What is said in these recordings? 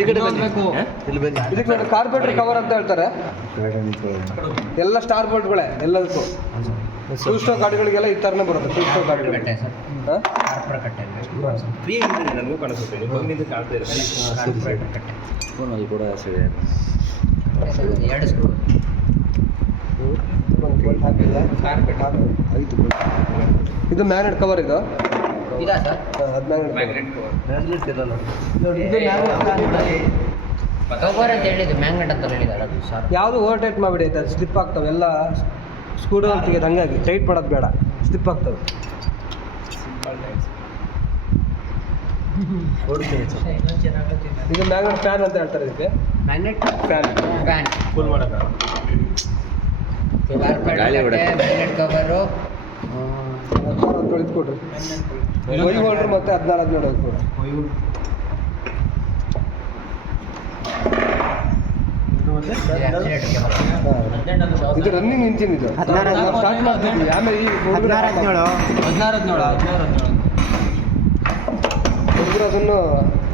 ಈ ಕಡೆ ಬೇಕು. ಇದಕ್ಕೆ ನೋಡಿ ಕಾರ್ಪೊರೇಟರ್ ಕವರ್ ಅಂತ ಹೇಳ್ತಾರೆ. ಎಲ್ಲ ಸ್ಟಾರ್ ಬೋಲ್ಟ್ಗಳೇ ಎಲ್ಲದಕ್ಕೂ. ಟೂ ಸ್ಟೋಕ್ ಗಾಡಿಗಳಿಗೆಲ್ಲ ಈ ಥರನೇ ಬರುತ್ತೆ. ಟೂ ಸ್ಟೋಕ್ ಗಾಡಿಗಳಿಗೆ ಫೋನಲ್ಲಿ ಕೂಡ ಸರಿ ಎರಡು ಸ್ಕ್ರೂ ಇದು ಮ್ಯಾಗ್ನೆಟ್ ಕವರ್ ಇದು ಇದಾ ಸರ್? ಅದು ಮ್ಯಾಗ್ನೆಟ್ ಕವರ್ ಅಂತ ಹೇಳಿದ್ದು ಮ್ಯಾಗ್ನೆಟ್ ಅಂತ ಹೇಳಿದಾರೆ ಅದು ಸರ್. ಯಾವುದು ಓವರ್ ಟೈಟ್ ಮಾಡಿಬಿಡಿ ಆಯ್ತು. ಅದು ಸ್ಲಿಪ್ ಆಗ್ತವೆ ಎಲ್ಲ. ಸ್ಕ್ರೂ ಡ್ರೈವರ್ ತೆಗೆದು ಹಂಗಾಗಿ ಟೈಟ್ ಮಾಡೋದು ಬೇಡ, ಸ್ಲಿಪ್ ಆಗ್ತವೆ. ಇದು ಮ್ಯಾಗ್ನೆಟ್ ಫ್ಯಾನ್ ಅಂತ ಹೇಳ್ತಾರೆ ಇದಕ್ಕೆ. ಮ್ಯಾಗ್ನೆಟ್ ಫ್ಯಾನ್ ಫುಲ್ ಮಾಡೋದು ಮ್ಯಾಗ್ನೆಟ್ ಕವರು ತೊಳೆದು ಕೊಡ್ರಿ. 5 ವೋಲ್ಟ್ರ್ ಮತ್ತು 16 ಕೊಡ್ರಿ. ಇದು ರನ್ನಿಂಗ್ ಇಂಜಿನ್. ಇದು ಸ್ಟಾರ್ಟ್ ಮಾಡ್ತಿದ್ವಿ ಆಮೇಲೆ ಈ ಹುಡುಗರು ಅದನ್ನು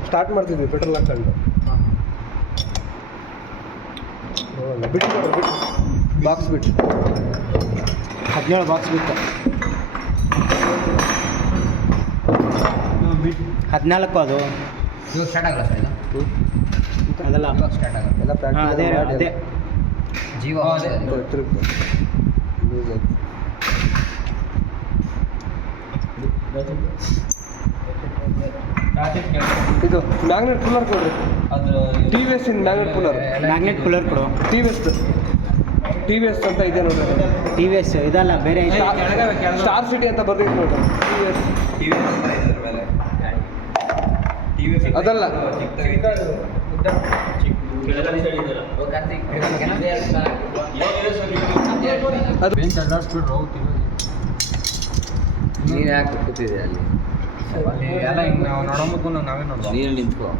ಸ್ಟಾರ್ಟ್ ಮಾಡ್ತಿದ್ವಿ ಪೆಟ್ರೋಲ್ ಹಾಕೊಂಡು. ಬಿಟ್ಟು ಬಾಕ್ಸ್ ಬಿಟ್ಟು 17 ಬಾಕ್ಸ್ ಬಿಟ್ಟು 14 ಅದು ಇವಾಗ ಸ್ಟಾರ್ಟ್ ಆಗಲ್ಲ ಸರ್ ಇದು? ಅದೆಲ್ಲ ಇವಾಗ ಸ್ಟಾರ್ಟ್ ಆಗಲ್ಲ. ಎಲ್ಲ ಅದೇ ಜೀವ ಇದು ಮ್ಯಾಗ್ನೆಟ್ ಕೂಲರ್ ಕೊಡ್ರಿ. T V S magnet cooler ಕೊಡು. ಟಿ ವಿ ಎಸ್ ಅಂತ ಇದೆ ನೋಡ್ರಿ. ಟಿ ವಿ ಎಸ್ ಇದಲ್ಲ ಬೇರೆ ಸ್ಟಾರ್ ಸಿಟಿ ಅಂತ ಬರ್ದಿತ್ತು ನೋಡ್ರಿ. ಅದಲ್ಲ ಅದು ನೀನು ಯಾಕೆ ಕೂತಿದೆ ಅಲ್ಲಿ ಎಲ್ಲ ಹಿಂಗೆ ನಾವು ನೋಡೋಮಕ್ಕೂ ನಾವೇ ನೋಡ್ಬೋದು. ನೀರಲ್ಲಿ ನಿಂತ್ಕೋ.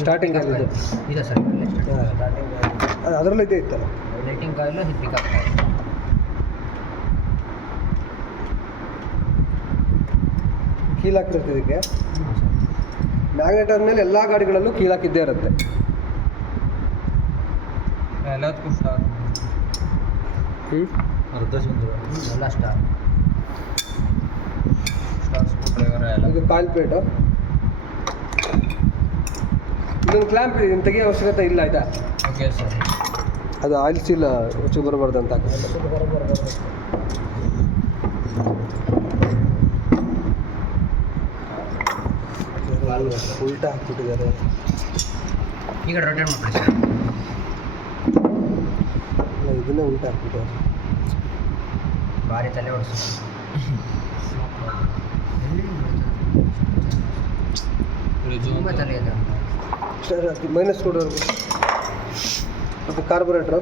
ಸ್ಟಾರ್ಟಿಂಗ್ ಆಯಿಲ್ ಇದೆ ಸರ್. ಅದರಲ್ಲೇ ಇದೆ ಇತ್ತಲ್ಲ ಲೈಟಿಂಗ್ ಕಾಯಿಲು ಇದು ಪಿಕಪ್ ಕಾಯಿಲ್. ಕೀಲ್ ಹಾಕಿರುತ್ತೆ ಇದಕ್ಕೆ. ಮ್ಯಾಗ್ನೆಟ್ ಆದಮೇಲೆ ಎಲ್ಲ ಗಾಡಿಗಳಲ್ಲೂ ಕೀಲ್ ಹಾಕಿದ್ದೇ ಇರುತ್ತೆ. ಎಲ್ಲದಕ್ಕೂ ಸ್ಟಾರ್ ಅರ್ಧ ಎಲ್ಲ ಸ್ಟಾರ್ ಸ್ಕ್ರೂ ಡ್ರೈವರ್ ಎಲ್ಲ. ಇದು ಕಾಯಿಲ್ ಪ್ಲೇಟು. ಇದೊಂದು ಕ್ಲ್ಯಾಂಪ್ ಇದೆ. ಇದನ್ನು ತೆಗಿಯೋ ಅವಶ್ಯಕತೆ ಇಲ್ಲ ಆಯಿತಾ. Okay sir. ಅದು ಆಯಿಲ್ ಸೀಲ್ ಹೆಚ್ಚು ಬರಬಾರ್ದು ಅಂತ ಉಲ್ಟಾ ಹಾಕ್ಬಿಟ್ಟಿದ್ದಾರೆ. ಈಗ ರೊಟೇಟ್ ಮಾಡಿ ಸರ್. ಇದನ್ನೇ ಉಲ್ಟಾ ಹಾಕ್ಬಿಟ್ಟಿದ್ದಾರೆ. ಭಾರಿ ತಲೆ ಓಡಿಸು. ತುಂಬ ತಲೆ ಇದೆ. ಮೈನಸ್ ಕೊಡೋರ್ಗು. ಅದು ಕಾರ್ಬೊರೇಟ್ರು.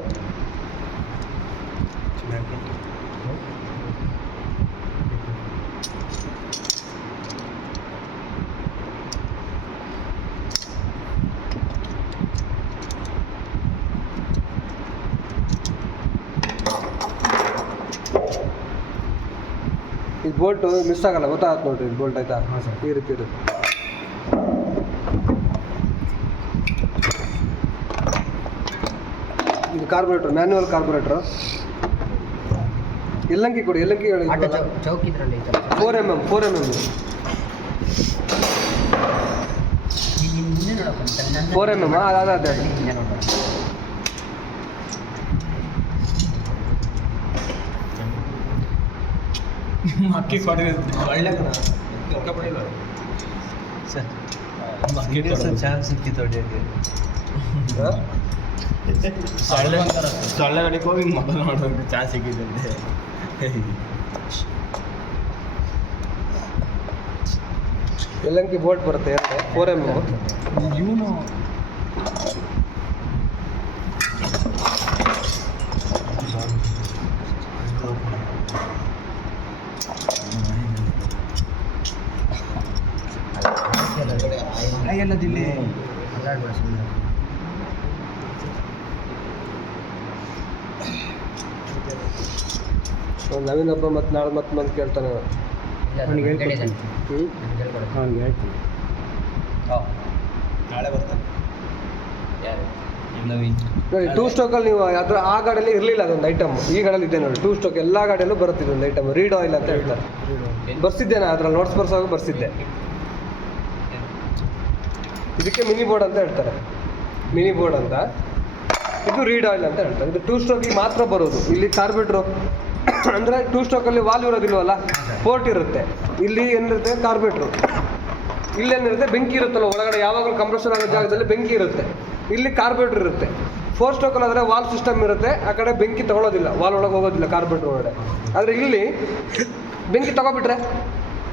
ಇದು ಬೋಲ್ಟು ಮಿಸ್ ಆಗಲ್ಲ, ಗೊತ್ತಾಗತ್ತೆ ನೋಡ್ರಿ. ಇದು ಬೋಲ್ಟ್ ಆಯ್ತಾ ಈ ರೀತಿ ಇದು. ಇದು ಕಾರ್ಬೊರೇಟ್ರ್, ಮ್ಯಾನ್ಯುವಲ್ ಕಾರ್ಬೊರೇಟ್ರು. ಎಲ್ಲಂಕಿ ಕೊಡಿ, ಎಲ್ಲಂಕಿ ಚೌಕಿ ಇದರಲ್ಲಿ 4mm. ಅದೇ ಅಕ್ಕಿ ಕೊಡಿ ಒಳ್ಳೆ ಸರ್ ಚಾನ್ಸ್ ಸಿಕ್ಕಿತ್ತು ಹೊಡಿಯೋಕ್ಕೆ. ಸೊಳ್ಳೆ ಕಡೆಗೆ ಹೋಗಿ ಮೊದಲು ಮಾಡೋದಕ್ಕೆ ಚಾನ್ಸ್ ಸಿಕ್ಕಿದ್ದಂತೆ. ಎಲ್ಲಂಕಿ ಬೋಲ್ಟ್ ಬರುತ್ತೆ 4mm. ಇವನು ಗಾಳಿ ಎಲ್ಲ ಇಲ್ಲಿ ಅಲ್ಲಾಡ್ಬೇಡ ಸುಮ್ಮನೆ. ನವೀನ್ ಹಬ್ಬ ಮತ್ತೆ ನಾಳೆ ಮತ್ತೆ ಬಂದು ಕೇಳ್ತಾನೆ ಇಲ್ಲ, ಅವ್ನಿಗೆ ಅದು ಹೇಳಿದ್ದಾನೆ. ಹ್ಞೂ ನನಗೆ ಹೇಳ್ಕೊಡು. ಅವ್ನಿಗೆ ಹೇಳ್ತೀನಿ. ನಾಳೆ ಬರ್ತಾನೆ ಯಾರು? ನವೀನ್. ನೋಡಿ 2 ಸ್ಟೋಕಲ್ಲಿ ನೀವು ಅದ್ರ ಆ ಗಾಡಿಯಲ್ಲಿ ಇರಲಿಲ್ಲ ಅದೊಂದು ಐಟಮ್, ಈ ಗಾಡಿಯಲ್ಲಿ ಇದೆ ನೋಡಿ 2 ಸ್ಟೋಕ್ ಎಲ್ಲ ಗಾಡಿಯಲ್ಲೂ ಬರುತ್ತೆ ಇದೊಂದು ಐಟಮ್, ರೀಡ್ ಆಯಿಲ್ ಅಂತ ಹೇಳ್ತಾರೆ. ಬರ್ಸಿದ್ದೇನೆ ಅದ್ರಲ್ಲಿ ನೋಟ್ಸ್ ಬರ್ಸೋವಾಗ ಬರ್ಸಿದ್ದೆ. ಇದಕ್ಕೆ ಮಿನಿ ಬೋರ್ಡ್ ಅಂತ ಹೇಳ್ತಾರೆ, ಮಿನಿ ಬೋರ್ಡ್ ಅಂತ. ಇದು ರೀಡ್ ಆಯಿಲ್ ಅಂತ ಹೇಳ್ತಾರೆ. ಇದು 2 ಸ್ಟೋಕಿಗೆ ಮಾತ್ರ ಬರೋದು. ಇಲ್ಲಿ ಕಾರ್ಬೇಟ್ರು ಅಂದರೆ 2 ಸ್ಟೋಕಲ್ಲಿ ವಾಲ್ ಇರೋದಿಲ್ವಲ್ಲ, ಪೋರ್ಟ್ ಇರುತ್ತೆ. ಇಲ್ಲಿ ಏನಿರುತ್ತೆ ಕಾರ್ಬೇಟ್ರು, ಇಲ್ಲೇನಿರುತ್ತೆ ಬೆಂಕಿ ಇರುತ್ತಲ್ಲ ಒಳಗಡೆ, ಯಾವಾಗಲೂ ಕಂಪ್ರೆಷನ್ ಆಗೋ ಜಾಗದಲ್ಲಿ ಬೆಂಕಿ ಇರುತ್ತೆ. ಇಲ್ಲಿ ಕಾರ್ಬೇಟ್ರ್ ಇರುತ್ತೆ. 4 ಸ್ಟೋಕಲ್ಲಿ ಆದರೆ ವಾಲ್ ಸಿಸ್ಟಮ್ ಇರುತ್ತೆ, ಆ ಕಡೆ ಬೆಂಕಿ ತಗೊಳ್ಳೋದಿಲ್ಲ, ವಾಲ್ ಒಳಗೆ ಹೋಗೋದಿಲ್ಲ ಕಾರ್ಬೇಟ್ರ್ ಒಳಗಡೆ. ಆದರೆ ಇಲ್ಲಿ ಬೆಂಕಿ ತಗೊಬಿಟ್ರೆ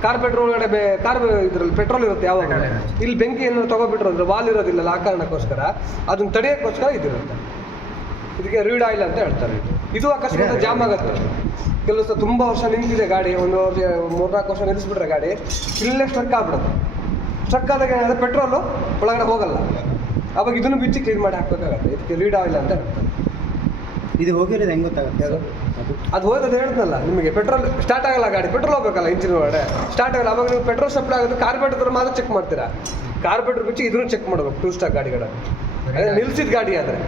ಕಾರ್ಬೇಟ್ರ್ ಒಳಗಡೆ ಇದರಲ್ಲಿ ಪೆಟ್ರೋಲ್ ಇರುತ್ತೆ ಯಾವಾಗ, ಇಲ್ಲಿ ಬೆಂಕಿಯನ್ನು ತಗೊಬಿಟ್ರು ಅಂದರೆ ವಾಲ್ ಇರೋದಿಲ್ಲ, ಆ ಕಾರಣಕ್ಕೋಸ್ಕರ ಅದನ್ನು ತಡೆಯೋಕ್ಕೋಸ್ಕರ ಇದಿರುತ್ತೆ. ಇದಕ್ಕೆ ರೀಡ್ ಆಯಿಲ್ ಅಂತ ಹೇಳ್ತಾರೆ. ಇದು ಅಕಸ್ಮಾತ್ ಜಾಮ್ ಆಗುತ್ತೆ, ಕೆಲವು ಸಹ ತುಂಬ ವರ್ಷ ನಿಂತಿದೆ ಗಾಡಿ, 3-4 ವರ್ಷ ನಿಲ್ಲಿಸ್ಬಿಟ್ರೆ ಗಾಡಿ ಇಲ್ಲೇ ಸ್ಟ್ರಕ್ ಆಗ್ಬಿಡುತ್ತೆ. ಸ್ಟ್ರಕ್ ಆದಾಗ ಏನಾದರೆ ಪೆಟ್ರೋಲು ಒಳಗಡೆ ಹೋಗಲ್ಲ, ಅವಾಗ ಇದನ್ನು ಬಿಚ್ಚಿ ಕ್ಲೀನ್ ಮಾಡಿ ಹಾಕ್ಬೇಕಾಗತ್ತೆ. ಇದಕ್ಕೆ ರೀಡ್ ಆಯಿಲ್ ಅಂತ ಹೇಳ್ತಾರೆ. ಇದು ಹೋಗಿರೋದು ಹೆಂಗೆ ಗೊತ್ತಾಗುತ್ತೆ? ಅದು ಹೋಗೋದು ಹೇಳ್ತನಲ್ಲ ನಿಮಗೆ, ಪೆಟ್ರೋಲ್ ಸ್ಟಾರ್ಟ್ ಆಗಲ್ಲ ಗಾಡಿ, ಪೆಟ್ರೋಲ್ ಹೋಗ್ಬೇಕಲ್ಲ ಇಂಜಿನ್ ಒಳಗಡೆ ಸ್ಟಾರ್ಟ್ ಆಗಲ್ಲ. ಅವಾಗ ನೀವು ಪೆಟ್ರೋಲ್ ಸಪ್ಲೈ ಆಗೋದು ಕಾರ್ಬೇಟ್ರ್ ಮಾತ್ರ ಚೆಕ್ ಮಾಡ್ತೀರಾ, ಕಾರ್ಬೇಟ್ರ್ ಬಿಚ್ಚಿ ಇದನ್ನು ಚೆಕ್ ಮಾಡಬೇಕು 2 ಸ್ಟಾಕ್ ಗಾಡಿಗಳ. ಅದೇ ನಿಲ್ಸಿದ ಗಾಡಿ ಆದರೆ,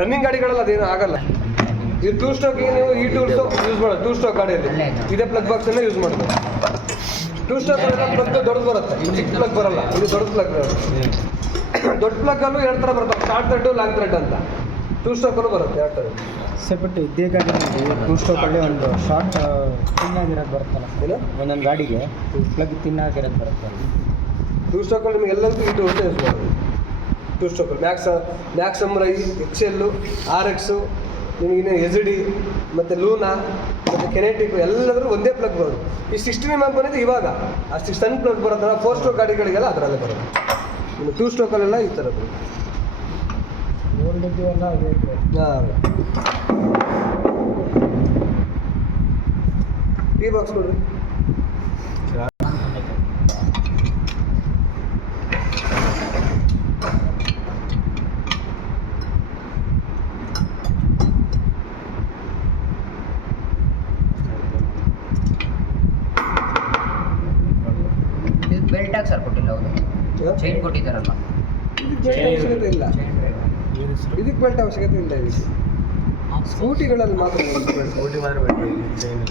ರನ್ನಿಂಗ್ ಗಾಡಿಗಳಲ್ಲಿ ಅದೇನು ಆಗಲ್ಲ. ಇದು 2 ಸ್ಟೋಕಿಗೆ ನೀವು ಈ ಟೂಲ್ಸ್ ಯೂಸ್ ಮಾಡೋದು 2 ಸ್ಟೋಕ್ ಗಾಡಿಯಲ್ಲಿ ಇದೇ ಪ್ಲಗ್ ಬಾಕ್ಸನ್ನು ಯೂಸ್ ಮಾಡೋದು. 2 ಸ್ಟೋಕ್ ಪ್ಲಗ್ ದೊಡ್ಡದು ಬರುತ್ತೆ, ಇದು ಚಿಕ್ಕ ಪ್ಲಗ್ ಬರಲ್ಲ, ಇದು ದೊಡ್ಡ ಪ್ಲಗ್. ದೊಡ್ಡ ಪ್ಲಗ್ಗಲ್ಲೂ 2 ಥರ ಬರ್ತವೆ, ಶಾರ್ಟ್ ಥ್ರೆಡ್ ಲಾಂಗ್ ಥ್ರೆಡ್ ಅಂತ. 2 ಸ್ಟೋಕಲ್ಲೂ ಬರುತ್ತೆ 2 ಥರ. ಸರ್ ಬಟ್ ಇದೇ ಗಾಡಿನಲ್ಲಿ 2 ಸ್ಟೋಕಲ್ಲಿ ಒಂದು ಶಾರ್ಟ್ ತಿನ್ನಾಗಿರೋದು ಬರುತ್ತಲ್ಲ, ಏನು ಒಂದೊಂದು ಗಾಡಿಗೆ ಪ್ಲಗ್ ತಿನ್ನಾಗಿರೋದು ಬರುತ್ತಲ್ಲ. 2 ಸ್ಟೋಕಲ್ಲಿ ನಿಮಗೆ ಎಲ್ಲರಿಗೂ ಇದು ಯೂಸ್ ಮಾಡೋದು. 2 ಸ್ಟೋಕಲ್ಲಿ ಮ್ಯಾಕ್ಸ್ ಎಮ್ರೈ, XL, RX, ನಿಮಗಿನ್ನ SD ಮತ್ತು ಲೂನಾ ಮತ್ತು ಕೆನೆಟಿಕ್ ಎಲ್ಲದರೂ ಒಂದೇ ಪ್ಲಗ್ ಬರೋದು. ಈ 16 mm ಬಂದಿದ್ದು ಇವಾಗ, ಅಷ್ಟು ಸಣ್ಣ ಪ್ಲಗ್ ಬರೋದಲ್ಲ 4 ಸ್ಟೋಕ್ ಗಾಡಿಗಳಿಗೆಲ್ಲ ಅದರಲ್ಲೇ ಬರೋದು. ಇನ್ನು 2 ಸ್ಟೋಕಲ್ಲೆಲ್ಲ ಈ ಥರ ಬರೋದು. ಹಾಂ, ಟೀ ಬಾಕ್ಸ್ ನೋಡ್ರಿ. ಬೆಲ್ಟ್ ಆಗಿ ಸರ್ ಕೊಟ್ಟಿಲ್ಲ ಅವರು, ಚೈನ್ ಕೊಟ್ಟಿದ್ದಾರಲ್ಲ. ಇದಕ್ಕೆ ಬೆಲ್ಟ್ ಅವಶ್ಯಕತೆ ಇಲ್ಲ, ಇದಕ್ಕೆ ಬೆಲ್ಟ್ ಅವಶ್ಯಕತೆ ಇಲ್ಲ. ಇದಕ್ಕೆ ಸ್ಕೂಟಿಗಳಲ್ಲಿ ಮಾತ್ರ ಸ್ಕೂಟಿ ಮಾತ್ರ ಚೈನ್.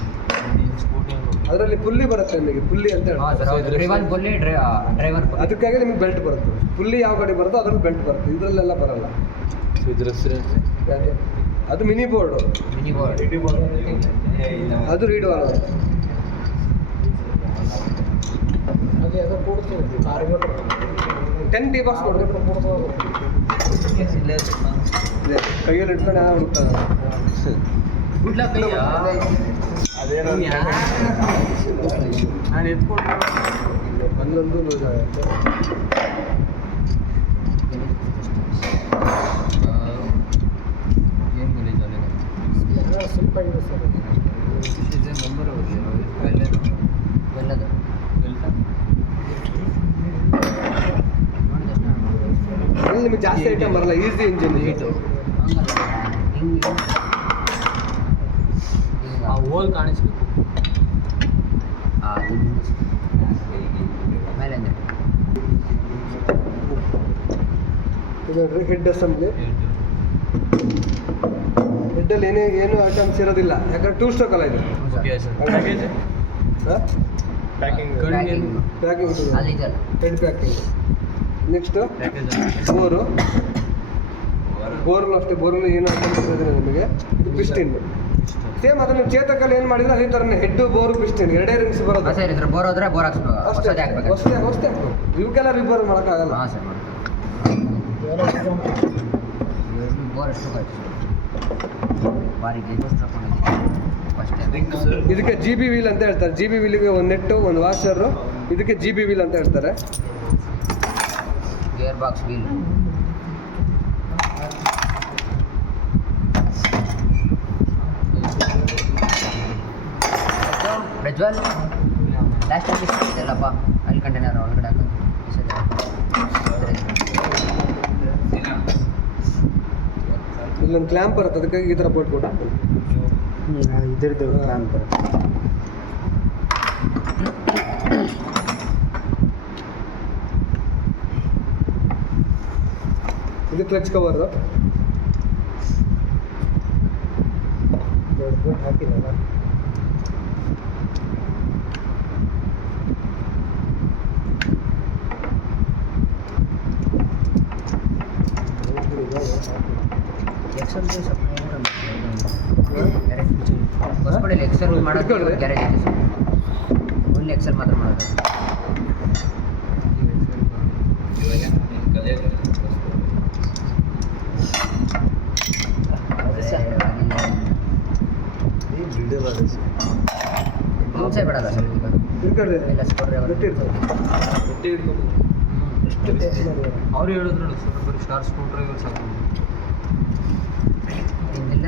ಅದರಲ್ಲಿ ಪುಲ್ಲಿ ಬರುತ್ತೆ ನಿಮಗೆ, ಪುಲ್ಲಿ ಅಂತ ಹೇಳ್ತಾರೆ. Driver pulley, driver pulley. ಅದಕ್ಕಾಗಿ ನಿಮಗೆ ಬೆಲ್ಟ್ ಬರುತ್ತೆ. ಪುಲ್ಲಿ ಯಾವ ಗಾಡಿ ಬರುತ್ತೋ ಅದ್ರಲ್ಲಿ ಬೆಲ್ಟ್ ಬರುತ್ತೆ, ಇದರಲ್ಲೆಲ್ಲ ಬರಲ್ಲ. ಯಾಕೆ? ಅದು ಮಿನಿ ಬೋರ್ಡು, ಮಿನಿ ಬೋರ್ಡ್. ಅದು ರೀಡ್ ವಾಲ್. 10 ಟೀ ಬಾಕ್ಸ್ ಕೊಡಬೇಕು, ಕೈಯಲ್ಲಿ ಇಟ್ಕೊಂಡು ಯಾರು ಹುಡುಕ್ತಾರೆ. ಅದೇನೋ ನಾನು ಎತ್ಕೊಂಡು ಅಲ್ಲೊಂದು ಲೂಸ್ ಆಗುತ್ತೆ. ಏನು ಗಲೀಜಾಗಿದೆ ಬೆಲ್ಲದು ಅಲ್ಲಿ ನಿಮಗೆ ಜಾಸ್ತಿ ಐಟಮ್ ಬರಲ್ಲ, ಈಸಿ ಇಂಜಿನ್. ಆ ಹೋಲ್ ಕಾಣಿಸ್ಬೇಕು ಮೇಲೆ ಅಂದರೆ ಇದು ನೋಡ್ರಿ ಹೆಡ್ ಅಸೆಂಬ್ಲಿ. ಹೆಡ್ಡಲ್ಲಿ ಏನು ಐಟಮ್ಸ್ ಇರೋದಿಲ್ಲ, ಯಾಕಂದ್ರೆ 2 ಸ್ಟೋಕ್ ಅಲ್ಲ ಇದು. ಪ್ಯಾಕಿಂಗ್ ಪ್ಯಾಕಿಂಗ್ ಅಲ್ಲಿ ಇದೆಯಲ್ಲ ಹೆಡ್ ಪ್ಯಾಕಿಂಗ್. ನೆಕ್ಸ್ಟ್ ಬೋರ್ಲು ಅಷ್ಟೇ, ಬೋರ್ಲು ಏನು ಐಟಮ್ಸ್ ಇರೋದಿಲ್ಲ ನಿಮಗೆ. ಇದು ಪಿಸ್ಟಿನ್ ಸೇಮ್, ಅದನ್ನು ಚೇತಕಲ್ಲಿ ಏನು ಮಾಡಿದ್ರೆ ಅದೇ ಥರನೇ ಹೆಡ್, ಬೋರು, ಪಿಸ್ಟಿನ್ 2 ರಿಂಗ್ಸ್ ಬರೋದು. ಸರ್ ಇದ್ರ ಬೋರ್ ಹೋದ್ರೆ ಬೋರ್ ಹಾಕ್ಸ್ಬೇಕು, ಅಷ್ಟೇ ಹೊಸದೇ ಹಾಕ್ಬೇಕು. ಹೊಸದೇ ಹಾಕ್ಬೇಕು. ಇವಕ್ಕೆಲ್ಲ ರಿಪೇರ್ ಮಾಡೋಕ್ಕಾಗಲ್ಲ. ಹಾಂ ಸರ್ ಬೋರ್ ಎಷ್ಟು ಬೇಕು ಬಾರಿಗೆ ಫಸ್ಟ್. ಇದಕ್ಕೆ GB ವೀಲ್ ಅಂತ ಹೇಳ್ತಾರೆ. GB ವೀಲಿಗೆ ಒಂದು ನೆಟ್ಟು, ಒಂದು ವಾಷರು, ಇದಕ್ಕೆ GB ವೀಲ್ ಅಂತ ಹೇಳ್ತಾರೆ. Gear box wheel, Prajwal last time ಇದೆಲ್ಲಪ್ಪ ಅಲ್ಲಿ ಕಂಟೈನರ್ ಒಳಗಡೆ ಹಾಕೋದು. ಅಲ್ಲೊಂದು ಕ್ಲ್ಯಾಂಪ್ ಬರುತ್ತೆ, ಅದಕ್ಕಾಗಿ ಈ ಥರ ಬೋಟ್ ಕೊಟ್ಟು ಇದ್ರದ್ದು ಪ್ಲಾನ್ ಬರುತ್ತೆ. ಇದು ಕ್ಲಚ್ ಕವರು ಹಾಕಿಲ್ಲ. ಎಕ್ಸೆಲ್ ಹೊಸಪೇಟೆಯಲ್ಲಿ ಎಕ್ಸೆಲ್ ಮಾಡೋದು ಗ್ಯಾರೇಜ್ ಇದೆ ಸರ್. ಓನ್ಲಿ ಎಕ್ಸೆಲ್ ಮಾತ್ರ ಮಾಡೋದು. ಹಿಂಸೆ ಬೇಡಲ್ಲ ಸರ್ ಈಗ ಇರ್ಕೊಳ್ರಿ, ಎಲ್ಲ ಸ್ಕ್ರೂ ಗಟ್ಟಿ ಇರ್ತದೆ. ಅವ್ರು ಹೇಳಿದ್ರಲ್ಲ ಸರ್ ಬರೀ ಸ್ಟಾರ್ ಸ್ಕ್ರೂ ಡ್ರೈವರ್ ಸಾಕು. ಹಿಂದಿಲ್ಲ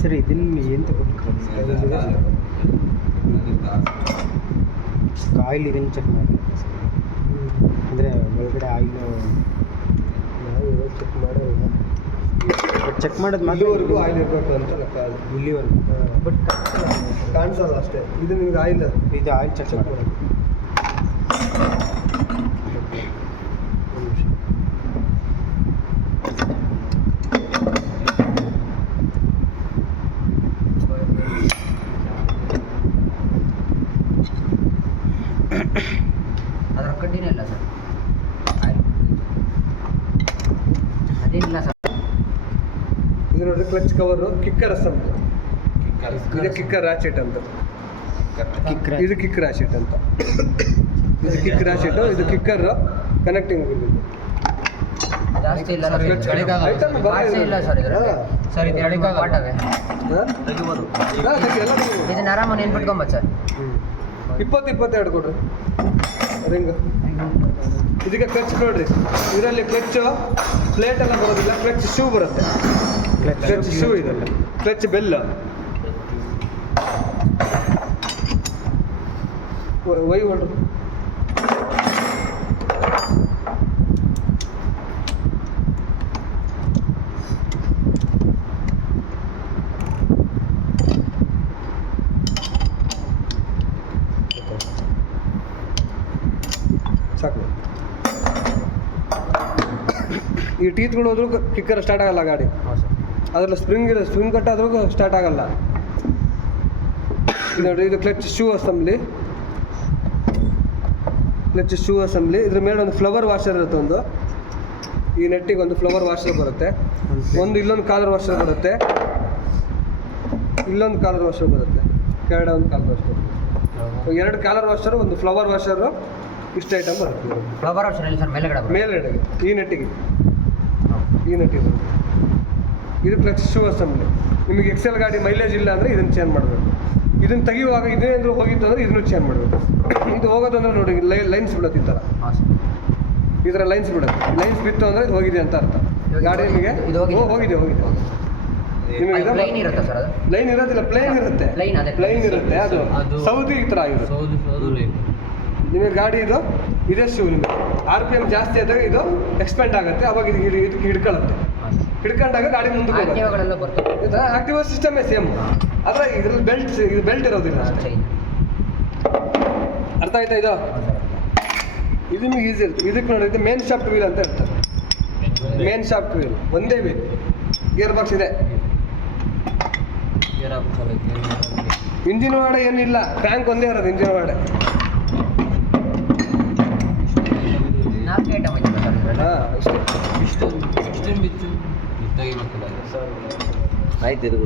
ಸರ್ ಇದನ್ನು ಏನು ತಗೊಳ್ತಾರೆ? ಆಯಿಲ್ ಇದನ್ನು ಚೆಕ್ ಮಾಡಿ ಅಂದರೆ ಒಳಗಡೆ ಆಯಿಲು ಚೆಕ್ ಮಾಡೋದಿಲ್ಲ. ಚೆಕ್ ಮಾಡೋದು ಇಲ್ಲಿವರೆಗೂ ಆಯಿಲ್ ಇರಬೇಕು ಅಂತ ಲೆಕ್ಕ ಅದು. ಇಲ್ಲಿವರೆಗೂ ಬಟ್ ಕಾಣಿಸಲ್ಲ ಅಷ್ಟೇ. ಇದು ನಿಮ್ಗೆ ಆಯಿಲ್ ಇದು ಆಯಿಲ್ ಚೆಕ್ ಚೆಕ್ ಮಾಡೋದು. ಮಾಡೋದು. ಅದರ ಕಡ್ಡಿನೇ ಇಲ್ಲ ಸರ್. ಅದೇನಿಲ್ಲ ಸರ್. ಇದು ನೋಡ್ರಿ ಕ್ಲಚ್ ಕವರು, ಕಿಕ್ಕರ್ ಅಸೆಂಬ್ಲಿ. ಇದು ಕಿಕ್ಕರ್ ರಾಚೆಟ್ ಅಂತ. ಇದು ಕಿಕ್ ರಾಶೆಟ್ ಅಂತ. ಇದು ಕಿಕ್ ರಾಶೆಟ್, ಇದು ಕಿಕ್ಕರ್ ಕನೆಕ್ಟಿಂಗ್ ಬಿಲ್. ಜಾಸ್ತಿ ಇಲ್ಲ ಸರ್. ಚಳಿಗಾಲ. ಪಾರ್ಟ್ಸ್ ಇಲ್ಲ ಸರ್ ಇದರಲ್ಲಿ. ಸರ್ ಇದು ಎಳೆಗಾಲ. ಪಾರ್ಟವೆ ಇದನ್ನ ಆರಾಮಾಗಿ ನೆನ್ಪಿಟ್ಕೊಂಬತ್ತು ಸರ್. 20-22 ಕೊಡ್ರಿ ರಿಂಗ್. ಇದಕ್ಕೆ ಕ್ಲಚ್ ನೋಡ್ರಿ, ಇದರಲ್ಲಿ ಕ್ಲಚ್ ಪ್ಲೇಟ್ ಎಲ್ಲ ಬರೋದಿಲ್ಲ, ಕ್ಲಚ್ ಶೂ ಬರುತ್ತೆ. ಕ್ಲಚ್ ಶೂ ಇದಲ್ಲ, ಕ್ಲಚ್ ಬೆಲ್. ವೈ ಹೊಡ್ರಿ. ಸಾಕು. ಈ ಟೀತ್ಗಳು ಹೋದ್ರೂ ಕಿಕ್ಕರ್ ಸ್ಟಾರ್ಟ್ ಆಗಲ್ಲ ಗಾಡಿ. ಅದರಲ್ಲಿ ಸ್ಪ್ರಿಂಗ್ ಇದೆ, ಸ್ಪ್ರಿಂಗ್ ಕಟ್ಟಾದ್ರೂ ಸ್ಟಾರ್ಟ್ ಆಗಲ್ಲ. ನೋಡಿ ಇದು clutch shoe assembly. Clutch shoe assembly. ಇದ್ರ ಮೇಲೆ ಒಂದು ಫ್ಲವರ್ ವಾಷರ್ ಇರುತ್ತೆ. ಒಂದು ಈ ನೆಟ್ಟಿಗೆ ಒಂದು ಫ್ಲವರ್ ವಾಷರ್ ಬರುತ್ತೆ. ಒಂದು ಇಲ್ಲೊಂದು ಕಾಲರ್ ವಾಷರ್ ಬರುತ್ತೆ, ಇಲ್ಲೊಂದು ಕಾಲರ್ ವಾಷರ್ ಬರುತ್ತೆ, ಕೆಳಗಡೆ ಒಂದು ಕಾಲರ್ ವಾಷರ್. 2 ಕಾಲರ್ ವಾಷರ್, ಒಂದು ಫ್ಲವರ್ ವಾಷರು. ಇಷ್ಟು ಐಟಮ್ ಬರುತ್ತೆ. ಫ್ಲವರ್ ಆಪ್ಷನ್ ಇಲ್ಲ ಸರ್. ಮೇಲೆಗಡೆ ಮೇಲ್ಗಡೆಗೆ ಈ ನೆಟ್ಟಿಗೆ ಬರುತ್ತೆ. ಇದು ಕ್ಲಚ್ ಶೂ ಅಸೆಂಬ್ಲಿ. ನಿಮಗೆ ಎಕ್ಸೆಲ್ ಗಾಡಿ ಮೈಲೇಜ್ ಇಲ್ಲ ಅಂದರೆ ಇದನ್ನು ಚೇಂಜ್ ಮಾಡಬೇಕು. ಇದನ್ನು ತೆಗಿಯುವಾಗ ಇದೇನಾದರೂ ಹೋಗಿತ್ತು ಅಂದರೆ ಇದನ್ನು ಚೇಂಜ್ ಮಾಡಬೇಕು. ಇದು ಹೋಗೋದಂದ್ರೆ ನೋಡಿ ಲೈನ್ಸ್ ಬಿಡುತ್ತೆ. ಈ ಥರ ಹಾಂ ಸರ್. ಈ ಥರ ಲೈನ್ಸ್ ಬಿಡುತ್ತೆ. ಲೈನ್ಸ್ ಬಿತ್ತು ಅಂದರೆ ಇದು ಹೋಗಿದೆ ಅಂತ ಅರ್ಥ. ಗಾಡಿ ನಿಮಗೆ ಇದು ಹೋಗಿದೆ. ಹೋಗಿದೆ. ನಿಮಗೆ ಇದು ಪ್ಲೈನ್ ಇರುತ್ತೆ ಸರ್. ಅದು ಲೈನ್ ಇರೋದಿಲ್ಲ, ಪ್ಲೇನ್ ಇರುತ್ತೆ. ಪ್ಲೈನ್ ಅದೇ ಪ್ಲೇನ್ ಇರುತ್ತೆ. ಅದು ಸೌದಿ ಈ ಥರ ಆಗಿರುತ್ತೆ. ನಿಮಗೆ ಗಾಡಿ ಇದು ಇದೇ ಶೂ. ನಿಮಗೆ RPM ಜಾಸ್ತಿ ಆದಾಗ ಇದು ಎಕ್ಸ್ಪೆಂಡ್ ಆಗುತ್ತೆ. ಅವಾಗ ಇದಕ್ಕೆ ಹಿಡ್ಕೊಳ್ಳುತ್ತೆ. ಹಿಡ್ಕೊಂಡಾಗ ಗಾಡಿ ಮುಂದಕ್ಕೆ ಹೋಗುತ್ತೆ. ಆಕ್ಟಿವಾಗಳೆಲ್ಲ ಬರ್ತವೆ. ಇದು ಆಕ್ಟಿವ್ ಸಿಸ್ಟಮೇ ಸೇಮ್. ಆದರೆ ಇದರಲ್ಲಿ ಬೆಲ್ಟ್ ಇರೋದಿಲ್ಲ ಅಷ್ಟೇ. ಚೈನ್. ಅರ್ಥ ಆಯ್ತಾ? ಇದು ನಿಮಗೆ ಈಸಿ ಇರುತ್ತೆ. ಇದಕ್ಕೆ ನೋಡಿ, ಇದು ಮೇನ್ ಶಾಫ್ಟ್ ವೀಲ್ ಅಂತ ಇರ್ತಾರೆ. ಮೇನ್ ಶಾಫ್ಟ್ ವೀಲ್ ಒಂದೇ ವೀಲ್. ಗೇರ್ ಬಾಕ್ಸ್ ಇದೆ. ಇಂಜಿನ್ ಒಳಗಡೆ ಏನಿಲ್ಲ, ಟ್ಯಾಂಕ್ ಒಂದೇ ಇರೋದು ಇಂಜಿನ್ ಒಳಗಡೆ. 4 ಐಟಮ್ ಐತೆ ಸರ್ ಇದರಲ್ಲಿ. ಹಾಂ ಅಷ್ಟೇ. ಆಯ್ತು ಇದು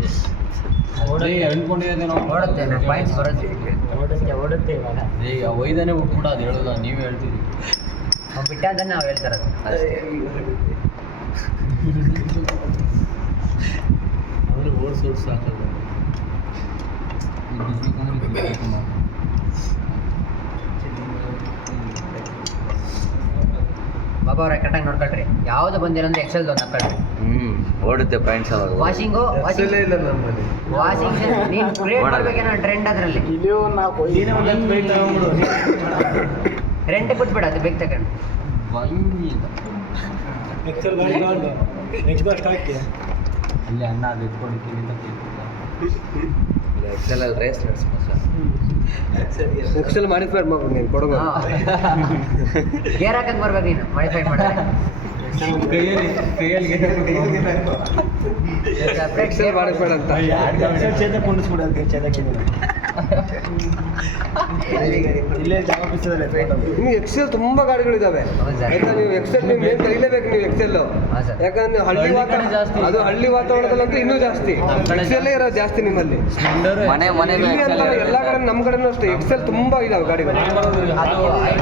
ಓಡುತ್ತೆ ಪಾಯಿಂಟ್ಸ್ ಬರುತ್ತೆ. ಓಡುತ್ತೆ ಇವಾಗ. ವೈದನೆ ಬಿಟ್ಬಿಡ ಅದು ಹೇಳೋದ ನೀವು ಹೇಳ್ತೀರಿ. ಅವ್ನು ಬಿಟ್ಟ ಅದನ್ನ ನಾವು ಹೇಳ್ತಾರದು. ಅವನು ಓಡಿಸೋದು ಸಾಕಲ್ಲ. ಬಾಬಾ ಅವ್ರೆ ಕರೆಕ್ಟಾಗಿ ನೋಡ್ಕೊಳ್ರಿ ಯಾವ್ದು ಬಂದಿಲ್ಲ ಅಂದ್ರೆ ಎಕ್ಸೆಲ್ ಒಂದು ಹಾಕೊಳ್ರಿ. ಓಡುತ್ತೆ ಪಾಯಿಂಟ್ಸ್ ಅವಾಗ. ವಾಷಿಂಗು ಎಕ್ಸೆಲ್ ಇಲ್ಲ ನಮ್ಮಲ್ಲಿ. ವಾಷಿಂಗ್ ನೀನು ಕ್ರಿಯೇಟ್ ಮಾಡ್ಬೇಕೇನೋ ಟ್ರೆಂಡ್ ಅದರಲ್ಲಿ. ರೆಂಟ್ ಕೊಟ್ಬಿಡ ಅದು ಬೇಕು ತಗೊಂಡು. ಅಲ್ಲಿ ಅನ್ನ ಅದು ಇಟ್ಕೊಂಡು ಎಕ್ಸೆಲ್ ಅಲ್ಲಿ ರೇಸ್ ನಡೆಸ್ಬೋದು ಸರ್. ಎಕ್ಸೆಲ್ ಮಾಡಿಫೈ ಮಾಡ್ಬೋದು ನೀನು ಕೊಡೋದು. ಗೇರ್ ಹಾಕಕ್ ಬರ್ಬೇಕು ನೀನು ಮಾಡಿಫೈ ಮಾಡಿದ್ರೆ. ಎಕ್ಸೆಲ್ ಮಾಡಿಫೈ ಅಂತ. ಇಲ್ಲೇ ಜಾಗ ಬಿಸಿದ್ರೆ ಇನ್ನು ಎಕ್ಸೆಲ್ ತುಂಬಾ ಗಾಡಿಗಳಿದಾವೆ. ಹೌದು ಸರ್. ಆಯ್ತಾ, ನೀವು ಎಕ್ಸೆಲ್ ನೀವು ಮೇನ್ ಕಲಿಲೇಬೇಕು ನೀವು ಎಕ್ಸೆಲ್. ಹಾಂ ಸರ್. ಯಾಕಂದ್ರೆ ನೀವು ಹಳ್ಳಿ ವಾತಾವರಣ ಅದು ಹಳ್ಳಿ ವಾತಾವರಣದಲ್ಲಂತೂ ಇನ್ನೂ ಜಾಸ್ತಿ ಎಕ್ಸೆಲ್ಲೇ ಇರೋದು ಜಾಸ್ತಿ ನಿಮ್ಮಲ್ಲಿ. ಮನೆ ಇಲ್ಲಿ ಅಂತ ಎಲ್ಲ ಕಡೆ ನಮ್ಮ ಕಡೆನೂ ಅಷ್ಟೇ ಎಕ್ಸೆಲ್ ತುಂಬಾ ಇದಾವೆ ಗಾಡಿಗಳು. ಅದು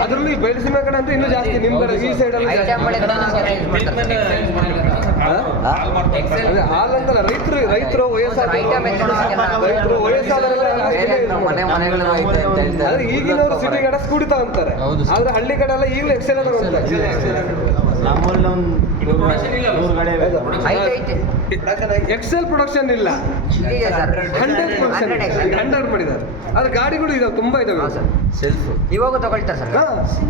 ಅದರಲ್ಲೂ ಈ ಬಯಲುಸೀಮೆ ಕಡೆ ಅಂತೂ ಇನ್ನೂ ಜಾಸ್ತಿ ನಿಮ್ಮ ಕಡೆ ಈ ಸೈಡ್ ಅಲ್ಲಿ ಐಟಮ್ ಮಾಡಿದ್ರೆ ಯೂಸ್ ಮಾಡ್ತಾರೆ. ಅದೇ ಹಾಲಂತಲ್ಲ ರೈತರು ವಯಸ್ಸಾದವರೆಲ್ಲ ವಯಸ್ಸಾದವರೆಲ್ಲ ಮನೆಗಳು ಐತೆ ಅಂತ ಹೇಳ್ತಾರೆ. ಆದ್ರೆ ಈಗಿನವರು ಸಿಟಿ ಕಡೆ ಸ್ಕೂಟಿ ತಗೊಂತಾರೆ. ಆದ್ರೆ ಹಳ್ಳಿ ಕಡೆ ಎಲ್ಲ ಈಗಲೂ ಎಕ್ಸೆಲ್ ತಗೊಂತಾರೆ. ನಮ್ಮಲ್ಲಿ ಒಂದು 100 ಗಾಡಿ ಇದೆ. ಐತೆ ಎಕ್ಸೆಲ್ ಪ್ರೊಡಕ್ಷನ್ ಇಲ್ಲ, ಇದೆಯಾ ಸರ್? 100 ಮಾಡಿದ್ದಾರೆ. ಆದ್ರೆ ಗಾಡಿಗಳು ಇದಾವೆ, ತುಂಬಾ ಇದಾವೆ. ಹಾಂ ಸರ್. ಸೆಲ್ಫ್ ಇವಾಗ ತಗೊಳ್ತಾರೆ ಸರ್.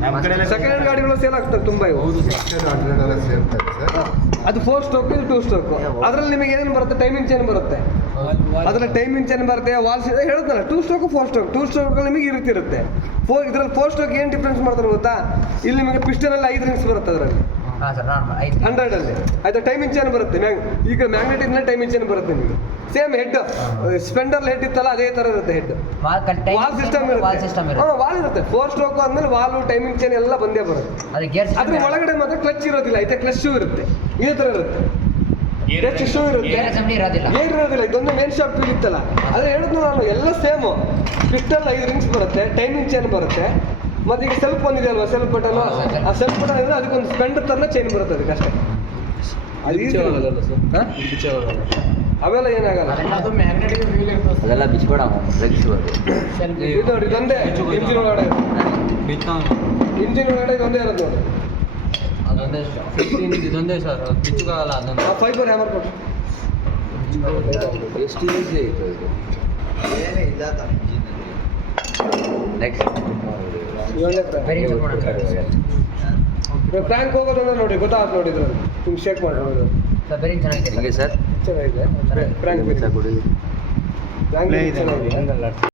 ನಮ್ಮ ಕಡೆ ಎಲ್ಲ ಸೆಕೆಂಡ್ ಹ್ಯಾಂಡ್ ಗಾಡಿಗಳು ಸೇಲ್ ಆಗ್ತವೆ ತುಂಬಾ ಇವು. ಅದು 4 ಸ್ಟ್ರೋಕ್ ಇದು 2 ಸ್ಟ್ರೋಕ್. ಅದ್ರಲ್ಲಿ ನಿಮಗೆ ಏನೇನು ಬರುತ್ತೆ, ಟೈಮಿಂಗ್ ಚೇನ್ ಬರುತ್ತೆ. ಅದ್ರಲ್ಲಿ ಟೈಮಿಂಗ್ ಚೇನ್ ಬರುತ್ತೆ, ವಾಲ್ಸ್ ಹೇಳುತ್ತಲ್ಲ 2 ಸ್ಟ್ರೋಕ್ 4 ಸ್ಟ್ರೋಕ್. 2 ಸ್ಟ್ರೋಕ್ ನಿಮಗೆ ಈ ರೀತಿ ಇರುತ್ತೆ. ಇದ್ರಲ್ಲಿ 4 ಸ್ಟ್ರೋಕ್ ಏನು ಡಿಫ್ರೆನ್ಸ್ ಮಾಡ್ತಾರೆ ಗೊತ್ತಾ? ಇಲ್ಲಿ ನಿಮಗೆ ಪಿಸ್ಟನ್ ಅಲ್ಲಿ 5 ರಿಂಗ್ಸ್ ಬರುತ್ತೆ ಅದರಲ್ಲಿ. ಹಾಂ ಸರ್, ನಾರ್ಮಲ್ 100 ಅಲ್ಲಿ ಆಯ್ತಾ. ಟೈಮಿಂಗ್ ಚೇನ್ ಬರುತ್ತೆ. ಈಗ ಮ್ಯಾಗ್ನೆಟಿಕ್ ಟೈಮಿಂಗ್ ಚೇನ್ ಬರುತ್ತೆ ನಿಮಗೆ. ಸೇಮ್ ಹೆಡ್ ಸ್ಪೆಂಡರ್ ಹೆಡ್ ಇತ್ತಲ್ಲ ಅದೇ ತರ ಇರುತ್ತೆ ಹೆಡ್. ವಾಲ್ ಸಿಸ್ಟಮ್ ಇರುತ್ತೆ. ವಾಲ್ ಇರುತ್ತೆ. 4 ಸ್ಟ್ರೋಕ್ ಆದ್ಮೇಲೆ ವಾಲು ಟೈಮಿಂಗ್ ಚೇನ್ ಎಲ್ಲ ಬಂದೇ ಬರುತ್ತೆ. ಅದು ಗೇರ್ ಅದ್ರ ಒಳಗಡೆ ಮಾತ್ರ ಕ್ಲಚ್ ಇರೋದಿಲ್ಲ. ಆಯ್ತಾ, ಕ್ಲಚ್ ಶೂ ಇರುತ್ತೆ, ಇದೇ ತರ ಇರುತ್ತೆ. ಕ್ಲಚ್ ಶೂ ಇರುತ್ತೆ, ಗೇರ್ ಅಸೆಂಬ್ಲಿ ಇರೋದಿಲ್ಲ. ಏನ್ ಇರೋದಿಲ್ಲ. ಇದೊಂದು ಮೇನ್ ಶಾಪ್ ಇತ್ತಲ್ಲ ಅದೇ ಹೇಳಿದ್ನು ನಾನು. ಎಲ್ಲ ಸೇಮ್ ಪಿಸ್ಟಲ್ 5 ರಿಂಗ್ಸ್ ಬರುತ್ತೆ, ಟೈಮಿಂಗ್ ಚೇನ್ ಬರುತ್ತೆ. ಮತ್ತೆ ಈಗ ಸೆಲ್ಫ್ ಬಂದಿದೆ ಅಲ್ವಾ, ಸೆಲ್ಫ್ ಬಟನ್. ಆ ಸೆಲ್ಫ್ ಬಟನ್ ಇದ್ರೆ ಅದಕ್ಕೊಂದು ಸ್ಪೆಂಡರ್ ತರ ಚೈನ್ ಬರುತ್ತೆ ಅದಕ್ಕೆ ಅಷ್ಟೇ. ಅದು easy. ಅವೆಲ್ಲ ಏನಾಗಲ್ಲ. ಅದೆಲ್ಲ ಬಿಚ್ಬೇಡ ಬ್ರೇಕ್ಸ್ ಇದು ನೋಡಿ, ಇದೊಂದೇ ಇಂಜಿನ್ ಒಳಗಡೆ ಇದೊಂದೇ ಇರೋದು ನೋಡಿ. ಇದೊಂದೇ ಸರ್ ಬಿಚ್ಚುಗಾಗಲ್ಲ ಅದೊಂದು. ಆ ಫೈಬರ್ ಹ್ಯಾಮರ್ ಕೊಟ್ಟು ಎಷ್ಟು ಈಸಿ ಆಯಿತು ಇದು. ನೆಕ್ಸ್ಟ್ ಬೇರೆ ಯೂಸ್ ಮಾಡೋಣ. ಟ್ಯಾಂಕ್ ಹೋಗೋದಂದ್ರೆ ನೋಡಿ ಗೊತ್ತಾಗ್ತದೆ ನೋಡಿ. ಇದ್ರಲ್ಲಿ ನಿಮ್ಗೆ ಶೇಕ್ ಮಾಡಿ ನೋಡೋದು ಸರ್ ಬೇರೆ ಚೆನ್ನಾಗಿದೆ ಹೆಂಗೆ ಸರ್? ಚೆನ್ನಾಗಿದೆ. ಪ್ರ್ಯಾಂಕ್ ಕೊಡಿ. ಚೆನ್ನಾಗಿದೆ.